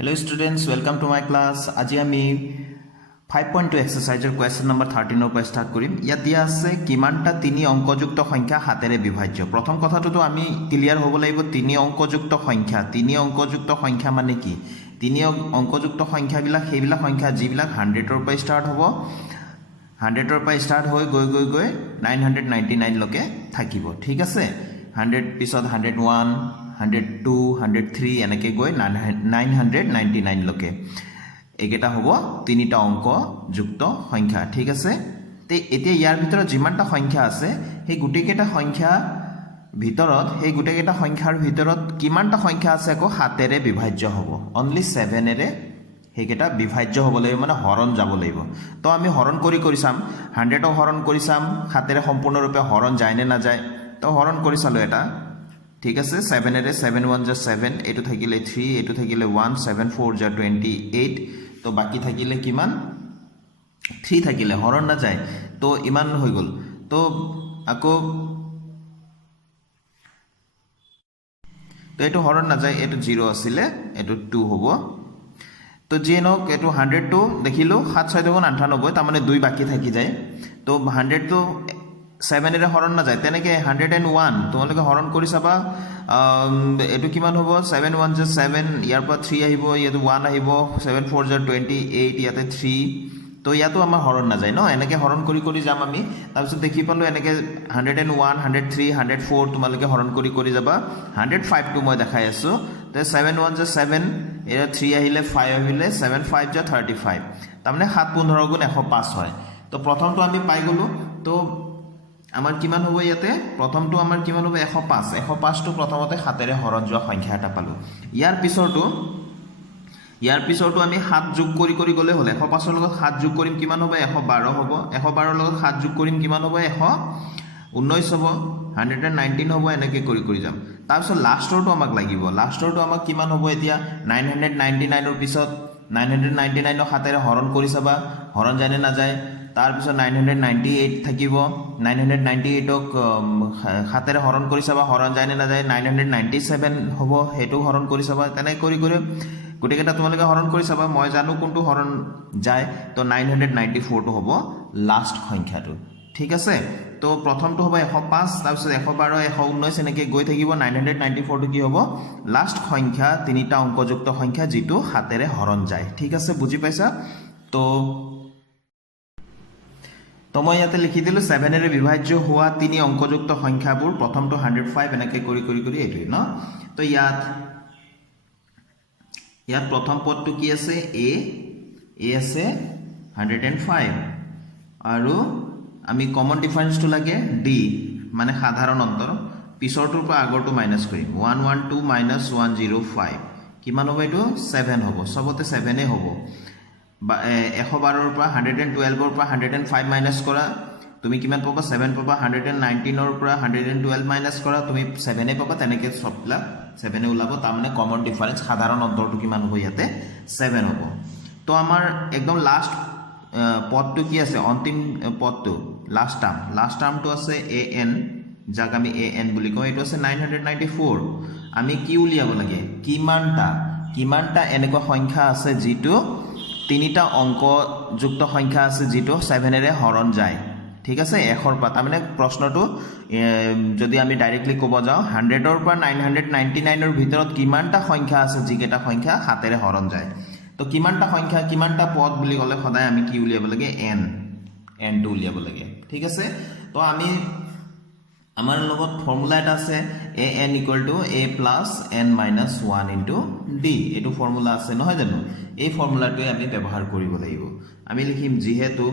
Hello students, welcome to my class. আজি আমি 5.2 এক্সাৰসাইজৰ question number 13 পৰা স্টাৰ্ট কৰিম। ইয়াত দিয়া আছে কিমানটা তিনি অংকযুক্ত সংখ্যা হাতেৰে বিভাজ্য। প্ৰথম কথাটো আমি ক্লিয়াৰ হ'ব লাগিব তিনি অংকযুক্ত সংখ্যা। তিনি অংকযুক্ত সংখ্যা মানে কি? তিনি অংকযুক্ত সংখ্যাবিলাক সেইবিলাক সংখ্যা যিবিলাক 100ৰ পৰা স্টাৰ্ট হ'ব। 100ৰ পৰা স্টার্ট হৈ গৈ 999 লৈকে থাকিব। ঠিক আছে? 100 পিছত 101 102 103 এনেকৈ গৈ 999 লৈকে একেটা হ'ব তিনিটা অংক যুক্ত সংখ্যা। ঠিক আছে? তে এতিয়া ইয়াৰ ভিতৰত যিমানটা সংখ্যা আছে সেই গোটেইকেইটা সংখ্যাৰ ভিতৰত কিমানটা সংখ্যা আছে আকৌ হাতেৰে বিভাজ্য হ'ব। অনলি 7এৰে সেইকেইটা বিভাজ্য হ'ব লাগিব, মানে হৰণ যাব লাগিব। তো আমি হৰণ কৰি চাম, 100ক হৰণ কৰি চাম হাতেৰে সম্পূৰ্ণৰূপে হৰণ যায় নে নাযায়। তো হৰণ কৰি চালোঁ এটা। ঠিক আছে? 7এৰে 7 1 = 7, এইটো থাকিলে 3, এইটো থাকিলে 1, 7 4 = 28। তো বাকি থাকিলে কিমান? 3 থাকিলে, হৰণ নাযায়। তো ইমান হৈ গ'ল। তো আকৌ তো এইটো হৰণ নাযায়, এইটো 0 আছিলে, এইটো 2 হ'ব। তো যিয়ে নহওক এইটো 100টো দেখিলোঁ 7 6 × 98, তাৰমানে 2 বাকী থাকি যায়। তো 100টো 7এৰে হৰণ নাযায়, তেনেকৈ 101 তোমালোকে হৰণ কৰি চাবা। এইটো কিমান হ'ব? 7 1 = 7, ইয়াৰ পৰা 3 আহিব, ইয়াতো 1 আহিব, 7 4 = 28, ইয়াতে 3। তো ইয়াতো আমাৰ হৰণ নাযায় ন, এনেকৈ হৰণ কৰি যাম আমি। তাৰপিছত দেখি পালোঁ এনেকৈ 101 103 104 তোমালোকে হৰণ কৰি যাবা। 105টো মই দেখাই আছোঁ। তো 7 1 = 7, এয়া 3 আহিলে 5 আহিলে, 7 5 = 35, তাৰমানে 7 15 × 105 হয়। তো প্ৰথমটো আমি পাই গ'লোঁ। তো আমাৰ কিমান হ'ব ইয়াতে? প্ৰথমটো আমাৰ কিমান হ'ব? 105। 105টো প্ৰথমতে হাতেৰে হৰণ যোৱা সংখ্যা এটা পালোঁ। ইয়াৰ পিছৰটো আমি 7 যোগ কৰি গ'লে হ'ল। 105ৰ লগত 7 যোগ কৰিম, কিমান হ'ব? 112 হ'ব। 112ৰ লগত 7 যোগ কৰিম, কিমান হ'ব? 119 হ'ব। 119 হ'ব। এনেকৈ কৰি যাম। তাৰপিছত লাষ্টৰটো আমাক লাগিব। লাষ্টৰটো আমাক কিমান হ'ব এতিয়া? 999ৰ পিছত 999ক হাতেৰে হৰণ কৰি চাবা, হৰণ যায় নে নাযায়। তাৰপিছত 998 থাকিব, 998ক হাতেৰে হৰণ কৰি চাবা, হৰণ যায় নে নাযায়। 997 হ'ব, সেইটো হৰণ কৰি চাবা। তেনেকৈ কৰি গোটেইকেইটা তোমালোকে হৰণ কৰি চাবা। মই জানো কোনটো হৰণ যায়। তো 994টো হ'ব লাষ্ট সংখ্যাটো। ঠিক আছে? তো প্ৰথমটো হ'ব 105, তাৰপিছত 112 119 এনেকৈ গৈ থাকিব। 994টো কি হ'ব? লাষ্ট সংখ্যা, তিনিটা অংকযুক্ত সংখ্যা যিটো হাতেৰে হৰণ যায়। ঠিক আছে? বুজি পাইছা? তো মই ইয়াতে লিখি দিলোঁ 7এৰে বিভাজ্য হোৱা তিনি অংকযুক্ত সংখ্যাবোৰ। প্ৰথমটো 105, এনেকৈ কৰি এইটোৱে ন। তো ইয়াত প্ৰথম পদটো কি আছে? এ আছে 105, আৰু আমি কমন ডিফাৰেন্সটো লাগে ডি, মানে সাধাৰণ অন্তৰ। পিছৰটোৰ পৰা আগৰটো মাইনাছ কৰিম। 112 - 105 কিমান হ'ব? এইটো 7 হ'ব। চবতে 7এ হ'ব। 112ৰ পৰা 112ৰ পৰা 105 মাইনাছ কৰা, তুমি কিমান পাবা? 7 পাবা। 119ৰ পৰা 112 মাইনাছ কৰা, তুমি 7এ পাবা। তেনেকৈ চববিলাক 7এ ওলাব। তাৰমানে কমন ডিফাৰেন্স, সাধাৰণ অন্তৰটো কিমান হ'ব? ইয়াতে 7 হ'ব। তো আমাৰ একদম লাষ্ট পদটো কি আছে? অন্তিম পদটো, লাষ্ট টাৰ্মটো আছে an, যাক আমি an বুলি কওঁ। এইটো আছে 994। আমি কি উলিয়াব লাগে? কিমানটা এনেকুৱা সংখ্যা আছে যিটো তিনিটা অংকযুক্ত সংখ্যা আছে যিটো 7এৰে হৰণ যায়। ঠিক আছে? 100ৰ পৰা, তাৰমানে প্ৰশ্নটো যদি আমি ডাইৰেক্টলি ক'ব যাওঁ, 100ৰ পৰা 999ৰ ভিতৰত কিমানটা সংখ্যা আছে যিকেইটা সংখ্যা হাতেৰে হৰণ যায়। তো কিমানটা সংখ্যা, কিমানটা পদ বুলি ক'লে সদায় আমি কি উলিয়াব লাগে? nটো উলিয়াব লাগে। ঠিক আছে? তো আমাৰ লগত ফৰ্মুলা এটা আছে, an = a + n - 1 × d। এইটো ফৰ্মুলা আছে নহয় জানো? এই ফৰ্মুলাটোৱে আমি ব্যৱহাৰ কৰিব লাগিব। আমি লিখিম যিহেতু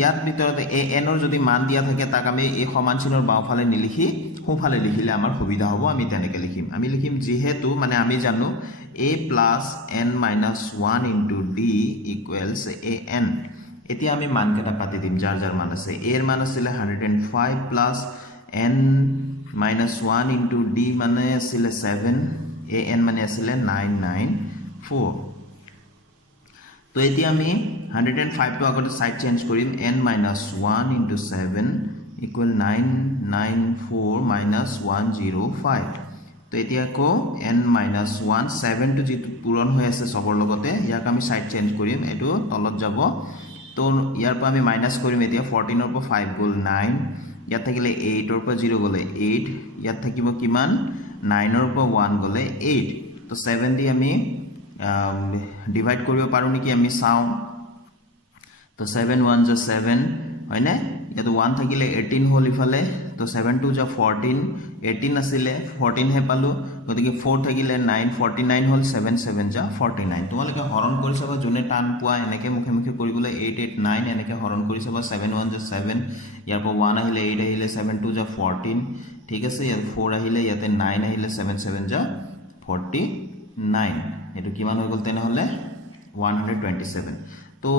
ইয়াত ভিতৰত anৰ যদি মান দিয়া থাকে, তাক আমি এই সমান চিনৰ বাওঁফালে নিলিখি সোঁফালে লিখিলে আমাৰ সুবিধা হ'ব। আমি তেনেকৈ লিখিম। আমি লিখিম যিহেতু, মানে আমি জানো a + n - 1 × d = an। এতিয়া আমি মানকেইটা কাটি দিম, যাৰ মান আছে। এৰ মান আছিলে 105 + n - 1 × d মানে আছিলে 7, an মানে আছিলে 994। তো এতিয়া আমি 105টো আগতে সাইড চেঞ্জ কৰিম। n - 1 × 7 = 994 - 105। তো তো এতিয়া আকৌ n minus 1 7 টো যেটো পূৰণ হৈ আছে সবৰ লগতে ইয়াক আমি সাইড চেঞ্জ কৰিম এটো তলত যাব তো ইয়াৰ পৰা আমি মাইনাস কৰিম এতিয়া 14 ৰ পৰা 5 গল 9 ইয়াত থাকিলে 8 ৰ পৰা 0 গলে 8 ইয়াত থাকিব কিমান 9 ৰ পৰা 1 গলে 8 তো 7 দি আমি ডিভাইড কৰিব পাৰো নেকি আমি চাও তো 7 1 জ 7 হয়নে ইয়াত 1 থাকিলে 18 হল ইফালে তো 7 2 জ 14 18 আছিল 14 হে পালো গতিকে 4 থাকিলে 9 49 হল 7 7 জ 49 তোমালোকে হৰণ কৰি চাবা জুনে টান পোৱা এনেকে মুখে মুখে কৰিবলৈ 8 8 9 এনেকে হৰণ কৰি চাবা 7 1 জ 7 ইয়াৰ পৰা 1 আহিলে 8 আহিলে 7 2 জ 14 ঠিক আছে ইয়াত 4 আহিলে ইয়াতে 9 আহিলে 7 7 জ 49 এটো কিমান হৈ গল তেনে হলে 127 তো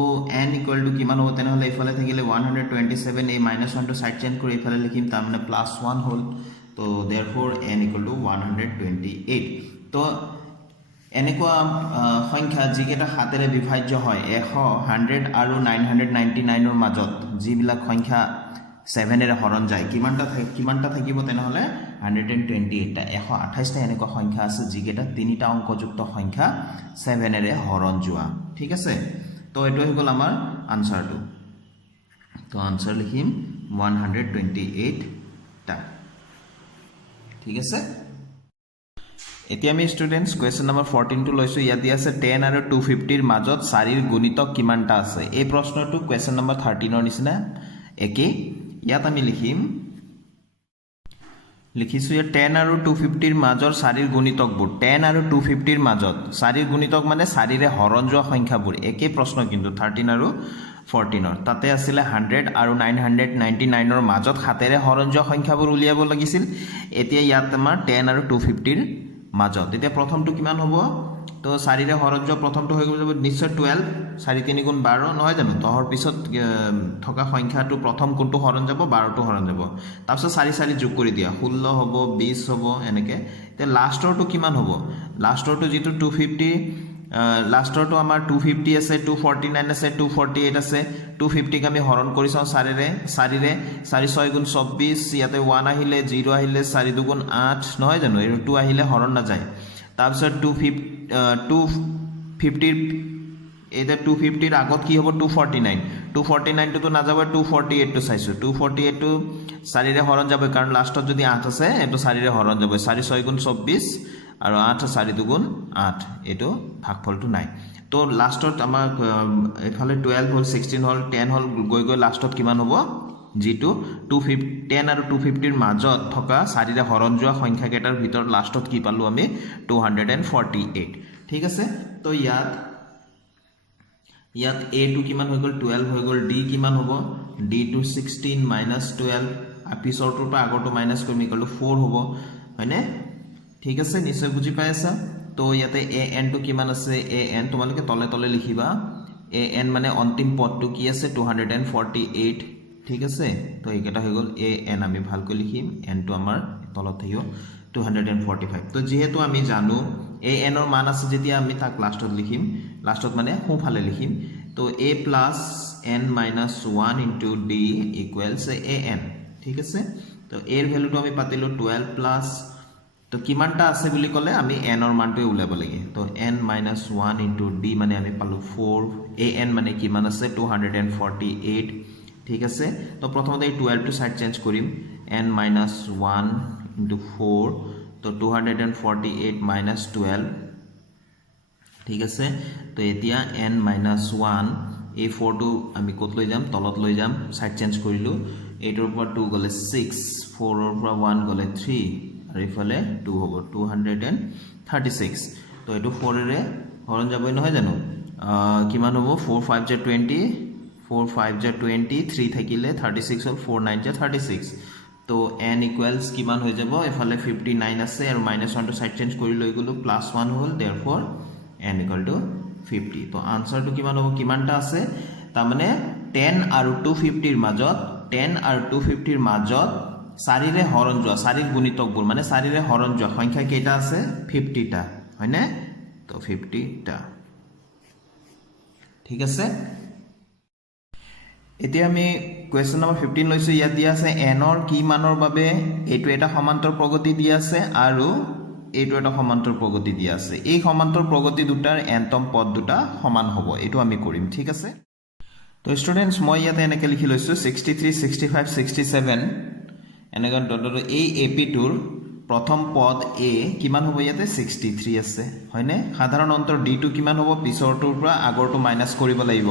n equal to কিমান হ'ব তেনে হলে ইফালে থাকিলে 127 এই -1 টো সাইড চেঞ্জ কৰি ইফালে লিখিম তাৰ মানে +1 হ'ল তো therefore n equal to 128 তো এনেকুৱা সংখ্যা যিকেটা হাতেৰে বিভাজ্য হয় 100 100 আৰু 999 ৰ মাজত যিবিলাক সংখ্যা 7 এৰে হৰণ যায় কিমানটা থাকিব তেনে হলে 128 টা 128 টা এনেকুৱা সংখ্যা আছে যিকেটা তিনিটা অংকযুক্ত সংখ্যা 7 এৰে হৰণ যোৱা ঠিক আছে তো এটো হৈ গল আমাৰ আনসাৰটো তো আনসাৰ লিখিম 128 টা ঠিক আছে এতিয়া আমি স্টুডেন্টস কোয়েশ্চন নাম্বাৰ 14 টো লৈছো ইয়াত দিয়া আছে 10 আৰু 250 ৰ মাজত 4 ৰ গুণিতক কিমানটা আছে এই প্ৰশ্নটো কোয়েশ্চন নাম্বাৰ 13 ৰ নিচিনা একে ইয়াত আমি লিখিছো ইয়াত 10 আৰু 250 ৰ মাজৰ 4 ৰ গুণিতকবোৰ 10 আৰু 250 ৰ মাজত 4 ৰ গুণিতক মানে 4 ৰে হৰণ যোৱা সংখ্যাবোৰ একে প্ৰশ্ন কিন্তু 13 আৰু 14 ৰ তাতে আছিল 100 আৰু 999 ৰ মাজত হাতেৰে হৰণ যোৱা সংখ্যাবোৰ উলিয়াব লাগিছিল এতিয়া ইয়াত আমাৰ 10 আৰু 250 ৰ মাজত এতিয়া প্ৰথমটো কিমান হ'ব তো 4 ৰে হৰণ যোৱা প্ৰথমটো হৈ যাব নিশ্চয় 12 4 3 গুণ 12 নহয় জানো তহৰ পিছত থকা সংখ্যাটো প্ৰথম কোনটো হৰণ যাব 12 টো হৰণ যাব তাৰপিছত 4 4 যোগ কৰি দিয়া 16 হ'ব 20 হ'ব এনেকে তে লাষ্টৰটো কিমান হ'ব লাষ্টৰটো যেটো 250 লাষ্টৰটো আমাৰ 250 আছে 249 আছে 248 আছে 250 ক আমি হৰণ কৰি চাও 4 ৰে 4 6 গুণ 24 ইয়াতে 1 আহিলে 0 আহিলে 4 2 গুণ 8 নহয় জানো এই 2 আহিলে হৰণ না যায় তাৰপিছত 250 এটা 250 ৰ আগত কি হ'ব 249 টো না যাব 248 টো চাইছো 248 টো 4 ৰে হৰণ যাব কাৰণ লাষ্টত যদি 8 আছে এটো 4 ৰে হৰণ যাব 4 6 গুণ 24 আৰু 8 4 2 গুণ 8 এটো ভাগফলটো নাই তো লাষ্টত আমাৰ এফালে 12 হল 16 হল 10 হল গৈ লাষ্টত কিমান হ'ব যেটো 10 আৰু 250 ৰ মাজত থকা 4 ৰে হৰণ যোৱা সংখ্যা কেটাৰ ভিতৰত লাষ্টত কি পালো আমি 248 ঠিক আছে তো ইয়াত a টো কিমান হৈ গল 12 হৈ গল d কিমান হ'ব d টো 16 12 পিছৰটোৰ পৰা আগৰটো মাইনাস কৰিম ইকুৱেল টু 4 হ'ব হয়নে ঠিক আছে নিশ্চয় বুজি পাই আছা তো ইয়াতে an টো কিমান আছে an তোমালোকে তলে তলে লিখিবা an মানে অন্তিম পদটো কি আছে 248 ঠিক আছে তো এইকেটা হৈ গল an আমি ভালকৈ লিখিম n টো আমাৰ তলত থাকিব 245 তো যেহেতু আমি জানো an ৰ মান আছে যেতিয়া আমি তাক লাষ্টত লিখিম লাষ্টত মানে সোঁফালে লিখিম তো a plus n minus 1 into d equals an ঠিক আছে তো a ৰ ভ্যালুটো আমি পাতিলো 12 plus তো কিমানটা আছে বুলি কলে আমি n ৰ মানটো উলাব লাগে তো n minus 1 into d মানে আমি পালো 4 an মানে কিমান আছে 248 ঠিক আছে তো প্ৰথমতে এই 12 টো সাইড চেঞ্জ কৰিম n minus 1 into 4 তো 248 minus 12 ঠিক আছে তো এতিয়া n minus 1 এই 4 টো আমি কত লৈ যাম তলত লৈ যাম সাইড চেঞ্জ কৰিলো 8 ৰ পৰা 2 গলে 6 4 ৰ পৰা 1 গলে 3 আৰু ইফালে 2 হ'ব 236 তো এটো 4 ৰে হৰণ যাবই নহয় জানো কিমান হ'ব 4 5 জ 20 4 5 জ 20 3 থাকিলে 36 হল 4 9 জ 36 তো n equals কিমান হৈ যাব এফালে 59 আছে আৰু -1 টো সাইড চেঞ্জ কৰি লৈ গলো +1 হল therefore n equal to 50 তো আনসারটো কিমান হ'ব কিমানটা আছে তাৰ মানে 10 আৰু 250 ৰ মাজত 10 আৰু 250 ৰ মাজত 4 ৰে হৰণ যোৱা 4 ৰ গুণিতকবোৰ মানে 4 ৰে হৰণ যোৱা সংখ্যা কেইটা আছে 50 টা হয়নে তো 50 টা ঠিক আছে এতিয়া আমি কোয়েশ্চন নম্বৰ 15 লৈছো ইয়াত দিয়া আছে n ৰ কি মানৰ বাবে এটো এটা সমান্তৰ প্ৰগতি দিয়া আছে আৰু এইটো এটা সমান্তৰ প্ৰগতি দিয়া আছে এই সমান্তৰ প্ৰগতি দুটাৰ nতম পদ দুটা সমান হ'ব এইটো আমি কৰিম ঠিক আছে তো ষ্টুডেন্টস মই ইয়াতে এনেকৈ লিখি লৈছো 63 65 67 এনেকৈ ডটৰ এই এপি টুৰ প্ৰথম পদ এ কিমান হ'ব ইয়াতে 63 আছে হয়নে সাধাৰণ অন্তৰ ডি টু কিমান হ'ব পিছৰটোৰ পৰা আগৰটো মাইনাস কৰিব লাগিব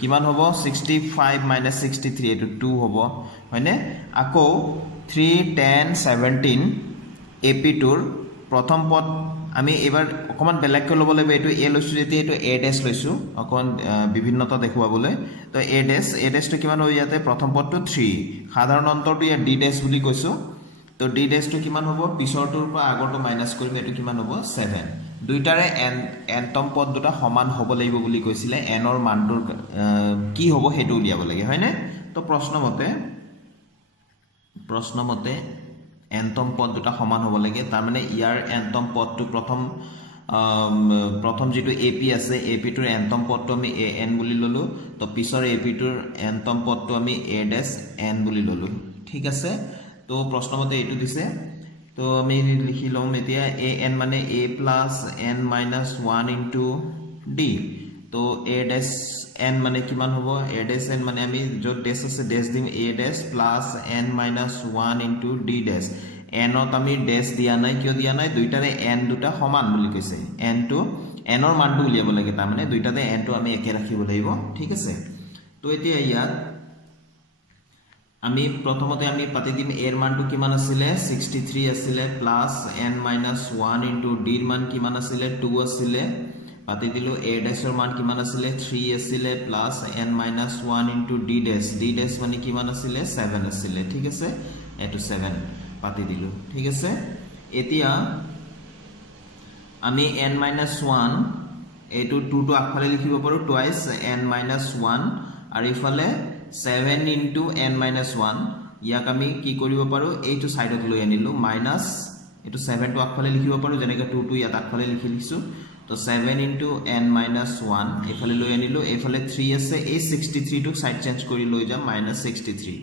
কিমান হ'ব 65 - 63 এটো 2 হ'ব হয়নে আকৌ 3 10 17 এপি টুৰ প্ৰথম পদ আমি এবাৰ অকমান বেলেগকৈ ল'ব লাগিব এটো এ লৈছো যেতি এটো এ ডেশ লৈছো অকমান বিভিন্নতা দেখুৱাবলৈ তো এ ডেশটো কিমান হ'ব ইয়াতে প্ৰথম পদটো 3 সাধাৰণ অন্তৰটো ইয়াত ডি ডেশ বুলি কৈছো তো ডি ডেশটো কিমান হ'ব পিছৰটোৰ পৰা আগৰটো মাইনাস কৰিম এটো কিমান হ'ব 7 দুইটাৰে nতম পদ দুটা সমান হ'ব লাগিব বুলি কৈছিলে n ৰ মানটোৰ কি হ'ব হেতু উলিয়াব লাগে হয়নে তো প্ৰশ্ন মতে nতম পদ দুটা সমান হ'ব লাগে তাৰ মানে ইয়াৰ nতম পদটো প্ৰথম যেটো এপি আছে এপি টোৰ nতম পদটো আমি an বুলি ললো তো পিছৰ এপি টোৰ nতম পদটো আমি a ডেশ n বুলি ললো ঠিক আছে তো প্ৰশ্ন মতে এইটো দিছে তো আমি লিখি লম এতিয়া an মানে a plus n minus 1 into d তো a dash n মানে কিমান হ'ব a dash n মানে আমি যত ডেশ আছে ডেশ দিম a dash plus n minus 1 into d dash n ত আমি ডেশ দিয়া নাই কিয় দিয়া নাই দুইটাৰে n দুটা সমান বুলি কৈছে n ৰ মানটো উলিয়াব লাগে তাৰ মানে দুইটাতে n টো আমি একে ৰাখিব লাগিব ঠিক আছে তো এতিয়া ইয়াত আমি প্ৰথমতে আমি পাতি দিম a ৰ মানটো কিমান আছিল 63 আছিল প্লাস n - 1 into d ৰ মান কিমান আছিল 2 আছিল পাতি দিলো a dash ৰ মান কিমান আছিল 3 আছিল plus n - 1 into d dash মানে কিমান আছিল 7 আছিল ঠিক আছে এটো 7 পাতি দিলো ঠিক আছে এতিয়া আমি n - 1 এটো 2 টো আগফালে লিখিব পাৰো টুৱাইস n - 1 আৰু ইফালে 7 into n - 1 ইয়াক আমি কি কৰিব পাৰো এইটো সাইডত লৈ আনিলো মাইনাস এটো 7 টো আগফালে লিখিব পাৰো যেনেকৈ 2 টো ইয়াত আগফালে লিখিছো তো 7 into n - 1 এফালে লৈ আনিলো এফালে 3 আছে এই 63 টো সাইড চেঞ্জ কৰি লৈ যাম -63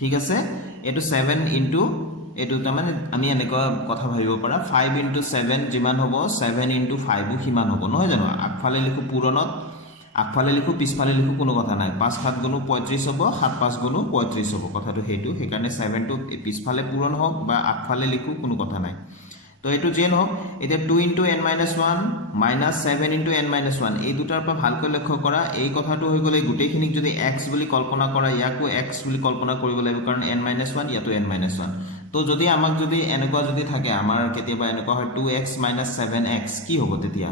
ঠিক আছে এটো 7 into এটো মানে আমি এনেকুৱা কথা ভাবিব পাৰা 5 into 7 যিমান হ'ব 7 into 5 কিমান হ'ব নহয় জানো আগফালে লিখো পুৰণত আগফালে লিখো পিছফালে লিখো কোনো কথা নাই 5 7 গুণ 35 হ'ব 7 5 গুণ 35 হ'ব কথাটো হেতু সেইকাৰণে 7 টো পিছফালে পূৰণ হওক বা আগফালে লিখো কোনো কথা নাই তো এটো জেন হওক এটা 2 into n - 1 minus 7 into n - 1 এই দুটাৰ পৰা ভালকৈ লক্ষ্য কৰা এই কথাটো হৈ গলে গুটেইখিনিক যদি x বুলি কল্পনা কৰা ইয়াকো x বুলি কল্পনা কৰিব লাগিব কাৰণ n - 1 ইয়াতো n - 1 তো যদি আমাক যদি এনেকুৱা যদি থাকে আমাৰ কেতিয়াবা এনেকুৱা হয় 2x - 7x কি হ'ব তেতিয়া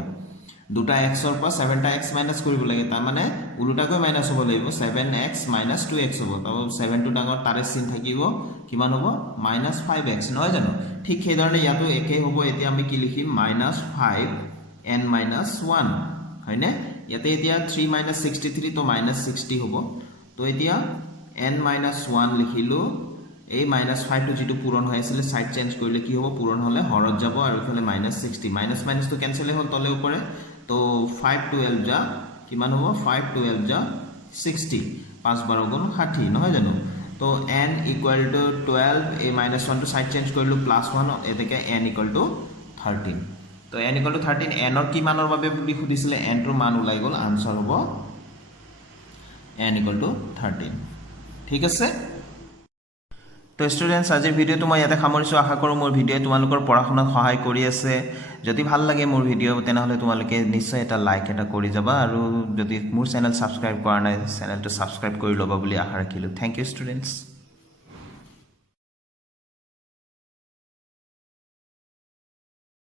দুটা x ৰ পৰা 7টা x মাইনাস কৰিব লাগে তাৰ মানে উল্টাকৈ মাইনাস হ'ব লাগিব 7x - 2x হ'ব তো 7 টো ডাঙৰ তাৰে চিন থাকিব কিমান হ'ব -5x নহয় জানো ঠিক সেই ধৰণে ইয়াতো একে হ'ব এতিয়া আমি কি লিখিম -5 n - 1 হয়নে ইয়াতে এতিয়া 3 - 63 তো -60 হ'ব তো এতিয়া n - 1 লিখিলো এই -5 টো যেটো পূৰণ হৈ আছিল সাইড চেঞ্জ কৰিলে কি হ'ব পূৰণ হলে হৰত যাব আৰু ইফালে -60 মাইনাস তো ক্যান্সেল হ'ল তলে ওপৰে তো 5 12 যা কিমান হ'ব 5 12 যা 60 5 12 গুণ 60 নহয় জানো তো n = 12 এই -1 টো সাইড চেঞ্জ কৰিলো +1 এতেকে n = 13 তো n = 13 n ৰ কি মানৰ বাবে বুলি খুদিছিলে n ৰ মান ওলাই গল আনসাৰ হ'ব n = 13 ঠিক আছে তো স্টুডেন্টস আজিৰ ভিডিওটো মই ইয়াতে সামৰিছো আশা কৰো মোৰ ভিডিও তোমালোকৰ পঢ়াশুনাত সহায় কৰি আছে যদি ভাল লাগে মোৰ ভিডিও তেনেহলে তোমালোকে নিশ্চয় এটা লাইক এটা কৰি যাবা আৰু যদি মোৰ চেনেল সাবস্ক্ৰাইব কৰা নাই চেনেলটো সাবস্ক্ৰাইব কৰি লবা বুলি আশা ৰাখিলো থ্যাংক ইউ স্টুডেন্টস